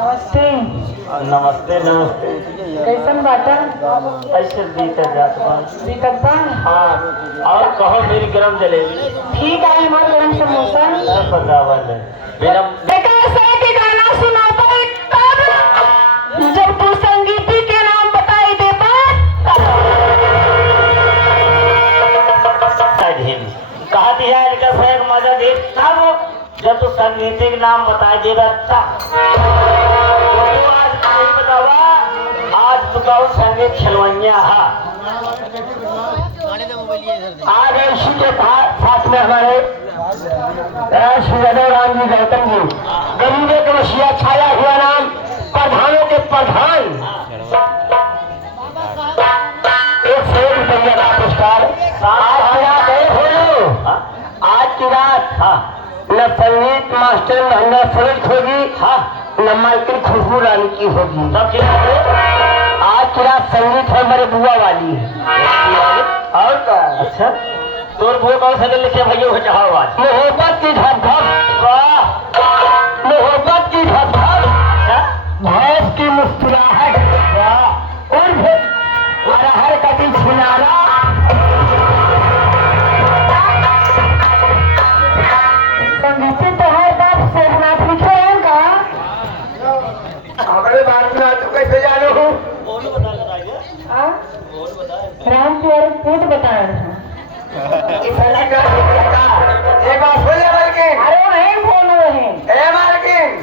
नमस्ते। नमस्ते नमस्ते। कैसन बाटा? ऐसे बीतत जात बा। बीतत बा? हाँ, और कहो मेरी गरम जलेबी। ठीक है, हमारे गरम समोसा। सब बतावल है। मेरा बेटा ऐसा के गाना सुनाता है तब जब तू संगीती के नाम बताई दे कहा दिया इनका फेर मजा दे तब जब तू संगीत नाम बता देगा तब तो आज नहीं बतावा। आज तो कहो संगीत खिलवैया है। आज इसी के साथ में हमारे श्री राम जी गौतम जी गरीबों के मसीहा छाया हुआ नाम प्रधानों के प्रधान 100 रुपया का पुरस्कार आज की रात न संगीत मास्टर महंगा फरोज होगी न माइकल खुशबू रानी की होगी। आज की रात संगीत है मेरे बुआ वाली है। और क्या? अच्छा तोर बुआ कौन सा लिखे भैया हो चाहो आज मोहब्बत की धक मोहब्बत की धक भैंस की मुस्कुराहट और हर कटी सुनारा संगीती तो हर बात से नाथ लिखे हैं का हमारे बात में तो कैसे जानो हूँ राम प्यारे पूछ बताए हैं। अरे नहीं बोल रहे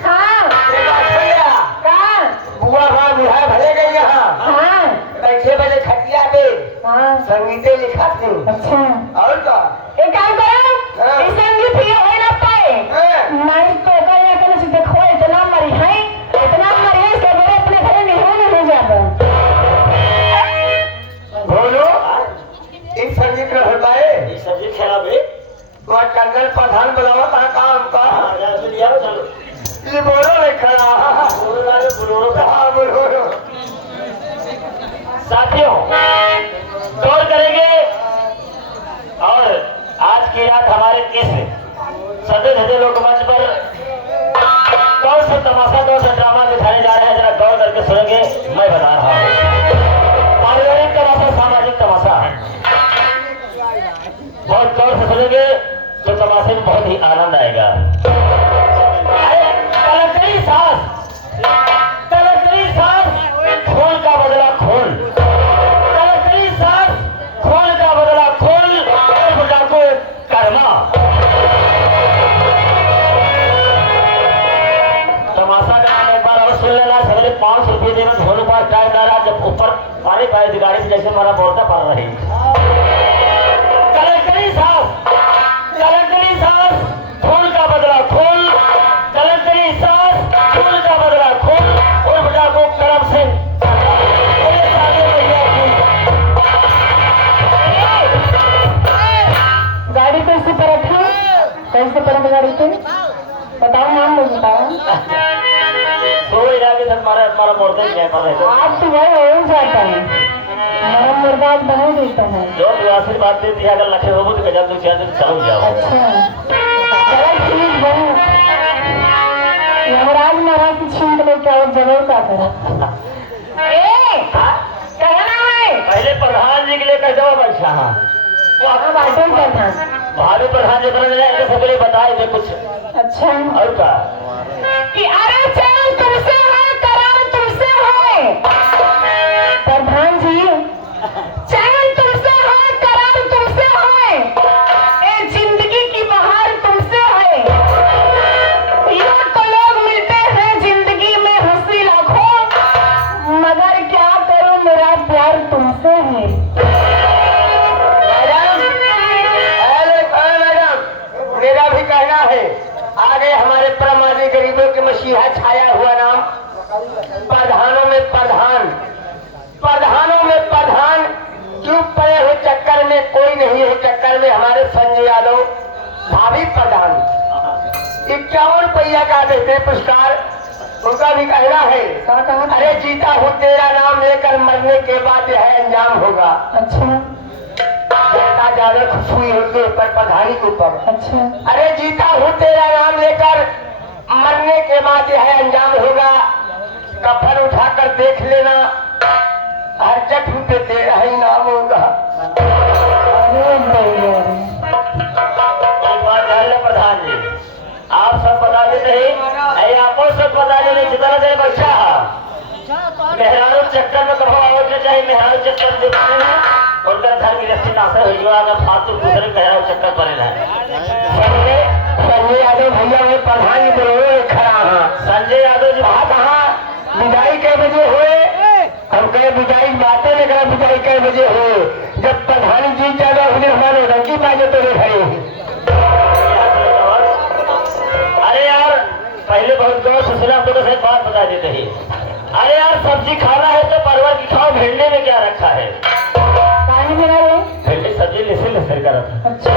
हाँ कहाँ भले गई यहाँ हाँ बैठे बजे खटिया पे हाँ संगीते लिखा थी। अच्छा और क्या एक काम करो हाँ। इस संगीत ये हो ना पाए नहीं तो क्या करे से देखो इतना मरी है इसके बड़े अपने घर नहीं हो जाता बोलो इन संगीत में होता है ये सब्जी खेला बे तो कंगन प्रधान बुलावा कहाँ काम का चलो ये बोलो रे खड़ा बोलो साथियों गौर करेंगे और आज की रात हमारे केस सदे धजे लोग मंच पर कौन सा तमाशा कौन सा ड्रामा दिखाने जा रहे हैं जरा गौर करके सुनेंगे। मैं बता रहा हूँ पारिवारिक तमाशा सामाजिक तमाशा बहुत गौर से सुनेंगे तो तमाशे में बहुत ही आनंद आएगा। कलकरी सास खून का बदला खून कलकरी सास खून का बदला खून और बुढ़ा को कर्मा तमाशा का नाम एक बार और सुन लेना। सबने 500 रुपये देना धोने पर टाइम आ रहा जब ऊपर पानी पाए गाड़ी से जैसे हमारा बोलता पड़ रही कलकरी सास खून का बदला खून कलकरी सास खून का बदला खून और बुढ़ा को करम से गाड़ी कैसे पर रखा कैसे पर गाड़ी पे बताओ नाम लोग बताओ हमारा मोर्चा क्या कर रहे थे आज तो भाई हो जाता है हमारा मुर्गा आज बना देता है जो आशीर्वाद दे दिया अगर लखे हो तो गजब 2-4 दिन चलो जाओ। अच्छा चलो ठीक है यमराज महाराज की छींक लेके आओ जरूर का करो कहना है पहले प्रधान जी के लिए कह दो बच्चा बाटन करना भाभी प्रधान जो करने जाए सबके लिए बताए थे कुछ। अच्छा और क्या कि अरे चैन तुमसे है करार तुमसे है प्रधान जी चैन तुमसे है करार तुमसे है ए जिंदगी की बहार तुमसे है यूं तो लोग मिलते हैं जिंदगी में हंसी लाखों मगर क्या करूं मेरा प्यार तुमसे है। मेरा भी कहना है आगे हमारे परमादी गरीबों के मसीहा छाया हुआ नाम प्रधानों में प्रधान क्यों पड़े हुए चक्कर में कोई नहीं है चक्कर में हमारे संजय यादव भाभी प्रधान 51 रुपया का देते पुरस्कार उनका भी कहना है अरे जीता हूँ तेरा नाम लेकर मरने के बाद यह अंजाम होगा। अच्छा ज्यादा खुश हुई उनके ऊपर, पधारी के ऊपर। अच्छा। अरे जीता हूँ तेरा नाम लेकर, मरने के बाद यह अंजाम होगा, कफन उठाकर देख लेना, हर जख्म पे तेरा ही नाम होगा। अरे भैया, एक बात ध्यान रहे प्रधान जी, आप सब बता देते हैं, आपको सब बता देते, जितना देर बच्चा मेहरारू चक्कर में कहो आवड़ना चाहिए, मेहरारू चक्कर देखते हैं उनका धर्म गृहस्थी नाशा हो गया, अगर फालतू दूसरे मेहरारू चक्कर बने रहे। संजय यादव भैया वो प्रधान जी बोलो खड़ा। हाँ संजय यादव जी बात, कहाँ विदाई कै बजे हुए? हम कहे विदाई बातें में कहा विदाई कै बजे हुए? जब प्रधान जी ज्यादा हुए हमारे रंगी बाजे तो खड़े। अरे यार पहले बहुत गौर से सुना, तो सही बात बता देते ही। अरे यार सब्जी खाना है तो परवल की खाओ, भिंडी में क्या रखा है? भिंडी सब्जी लिसिल कर रखा। अच्छा।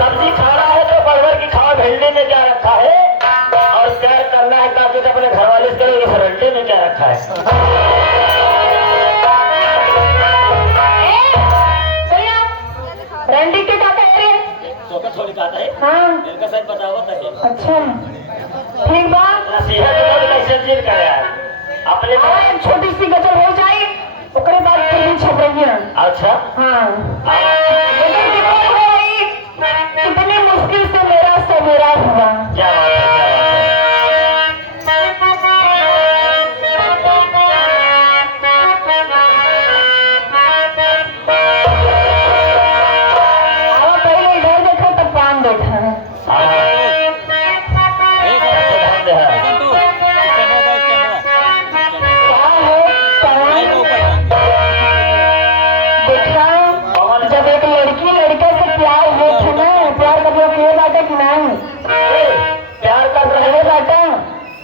सब्जी खाना है तो परवल की खाओ, भिंडी में क्या रखा है? और प्यार करना है ताकि अपने घर वाले से करोगे, रंडे में क्या रखा है? रंडी के क्या कह रहे? तो थोड़ी खाता है। हाँ। इनका सही बतावत है। अच्छा ठीक बात। नसीहत तो कैसे जीत करे यार अपने एक छोटी सी गजल हो जाए, उसके बाद फिल्म छप रही है। अच्छा हाँ। गजल की बात हो रही, कितनी मुश्किल से मेरा सवेरा हुआ। क्या बात है, क्या बात है। अब पहले इधर देखा तो पान देखा है। जब एक लड़की लड़के से प्यार हुए थे ना, प्यार कर लोग ये बात है कि नहीं? प्यार कर रहे बात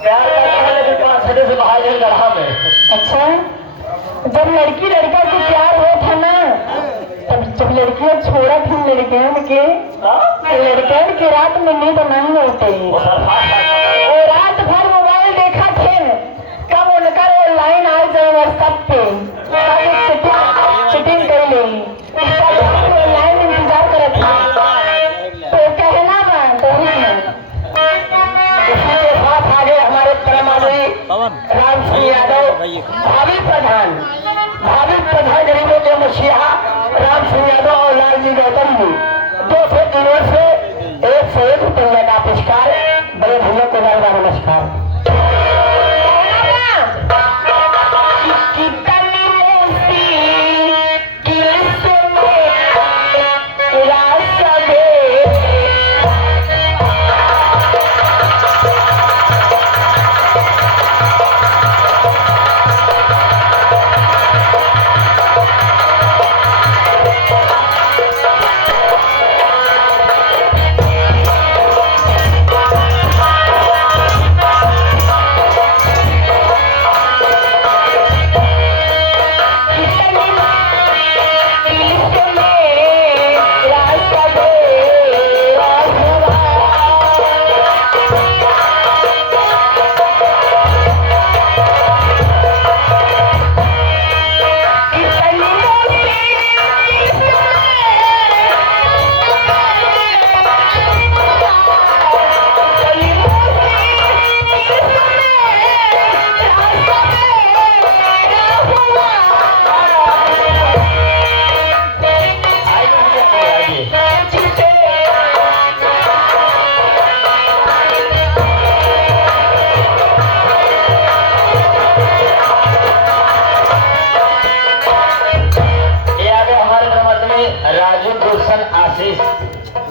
प्यार कर रहे लेकिन 5 छठे से बाहर गए गढ़ा में। अच्छा, जब लड़की लड़का से प्यार हुए थे ना, तब जब लड़कियां छोड़ा थी लड़कियों के, तो लड़कियों की रात में नींद नहीं होती। वो रात भर मोबाइल देखा थे, कब उनका वो लाइन आ जाए व्हाट्सएप पे, चिटिंग कर लेगी, लाइन इंतजार कर तो कहना ना तो इसी के साथ आगे हमारे परमाणु राम सिंह यादव, भावी प्रधान गरीबों के मसीहा राम सिंह यादव और लालजी गौतम जी, 2 से 3 वर्ष से 1 रुपये का पुरस्कार। बड़े भैया को बार नमस्कार।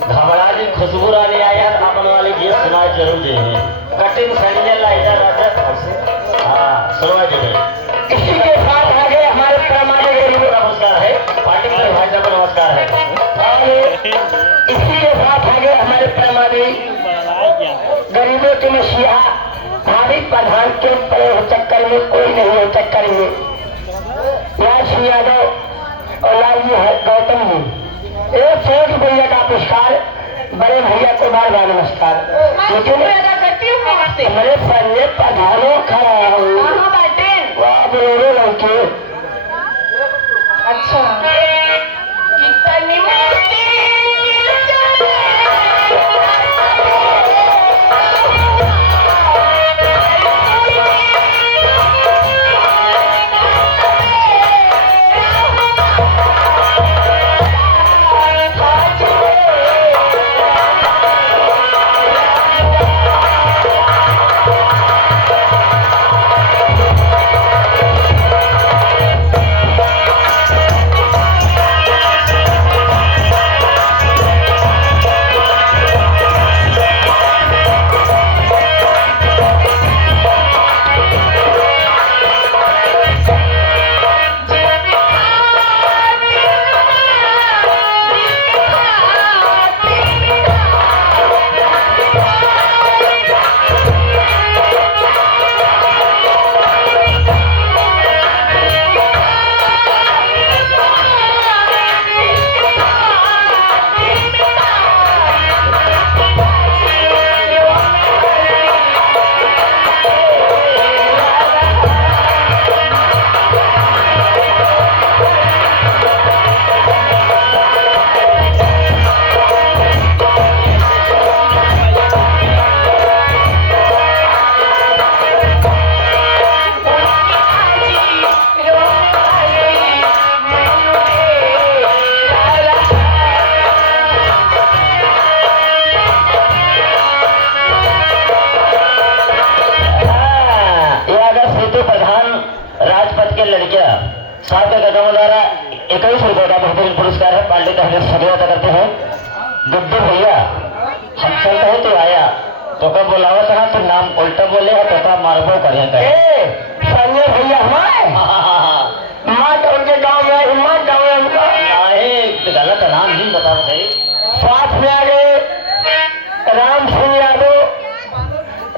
घबराली खुशबू रानी आया अपन वाली गीत सुना जरूर दे कटिंग सड़िया लाइटा राजा से। हाँ सुनवा जरूर। इसी के साथ आगे हमारे परमाणु गरीबों का नमस्कार है, पार्टी के भाई साहब को नमस्कार है। इसी के साथ आगे हमारे परमाणु गरीबों के मसीहा भावी प्रधान के पड़े हो चक्कर में कोई नहीं हो चक्कर में, लाल सिंह यादव और लालजी गौतम जी, 1 रुपया का पुरस्कार। बड़े भैया को बार नमस्कार। लेकिन हमारे संजय प्रधानों खड़ा हूँ वहाँ बोलो लड़के। अच्छा साथ में कदम द्वारा 21 रुपए का बेहतरीन पुरस्कार है। पार्टी का हमें सदस्यता करते हैं गुड्डू भैया। हम चलते हैं तो आया तो कब बुलावा था तो नाम उल्टा बोले है तो मारबो करेगा। संजय भैया हमारे माँ का उनके गाँव में हिम्मत गाँव में उनका गलत नाम नहीं बता सही। साथ में आ गए राम सिंह यादव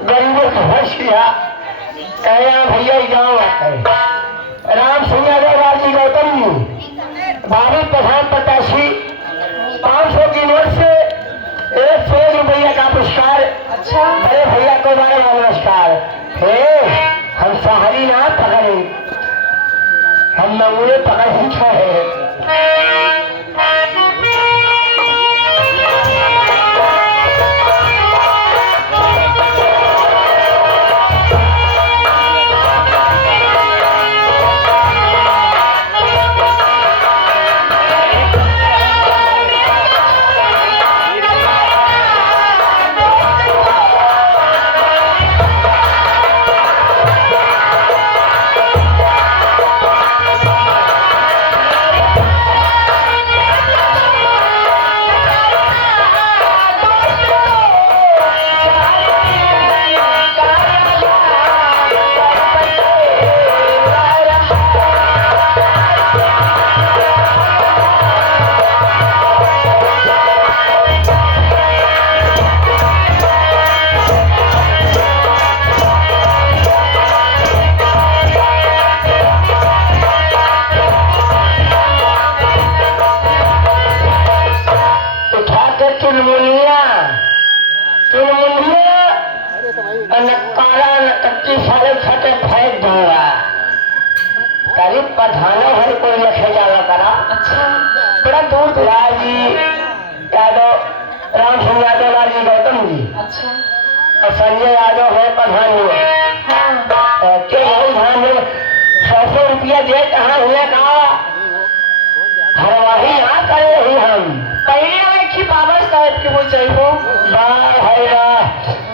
गरीबों को हर्ष किया कहे भैया गाँव आते राम सिंह यादव राजी गौतम जी भावी प्रधान प्रत्याशी 500 की नोट से 1 रुपया का पुरस्कार। अच्छा बड़े भैया को बारे नमस्कार। हम सहारी ना पकड़े हम नमूने पकड़ ही छोड़े। पठाना हर कोई लखे जाला करा। अच्छा बड़ा दूर लालजी यादव राम सिंह यादव लालजी गौतम जी। अच्छा और संजय यादव है प्रधान जी। के यही धान 100 रुपया दे कहाँ हुआ कहा हरवाही यहाँ करे ही हम पहले हमें कि बाबा साहेब के वो चाहिए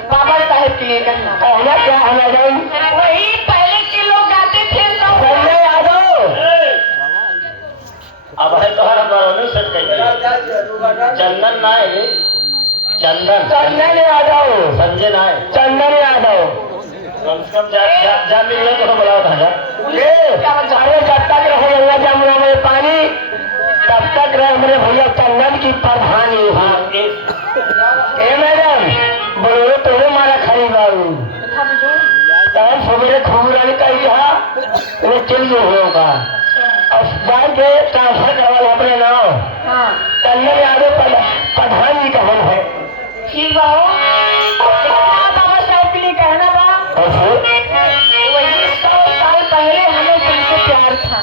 बाबा साहेब के लिए कहना क्या है मैडम वही पहले के लोग गाते थे संजय यादव अब है तो हर सेट चंदन नाय चंदन यादव संजय नाय चंदन यादव कम से कम जा मिल तो हम बुलाओ था जब तक रहे गंगा जमुना में पानी तब तक रहे मेरे भैया चंदन की प्रधानी। मैडम बोलो तोड़े मारा खरी बाबू सवेरे खूबरानी का यहाँ चल गए होगा और जाके ट्रांसफर करवा अपने नाम चंदन यादव प्रधान जी का हम है। ठीक बाबा साहब के लिए कहना बा वही 100 साल पहले हमें तुमसे प्यार था।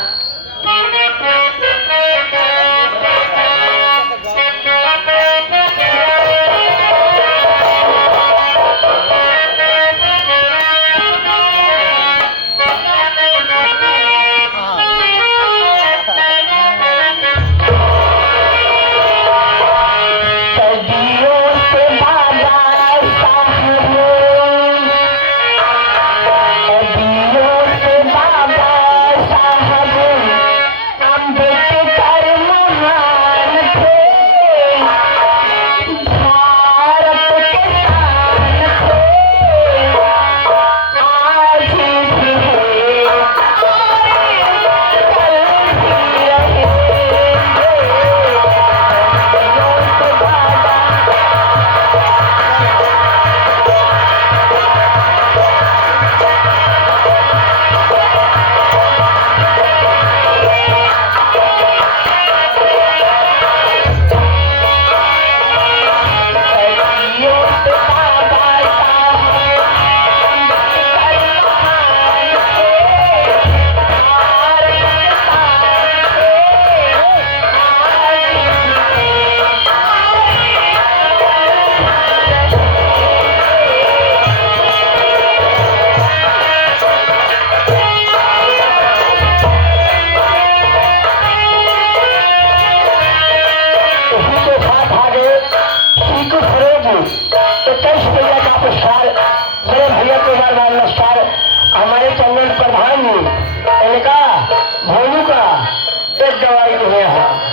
हमारे चंदन प्रधान जी इनका भोलू का एक दवाई जो है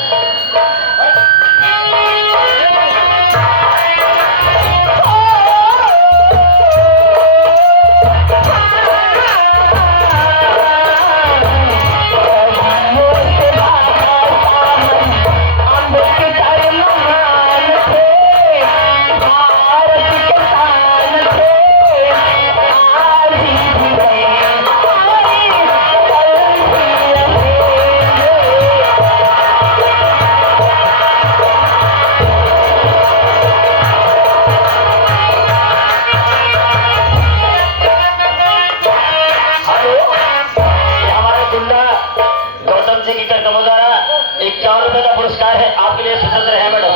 ₹51 का पुरस्कार है आपके लिए स्वतंत्र है मैडम।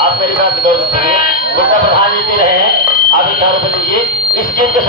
आप मेरी बात गौर करिए। गुंडा प्रधान जी दे रहे हैं, आप ₹51 लीजिए। इस गेम के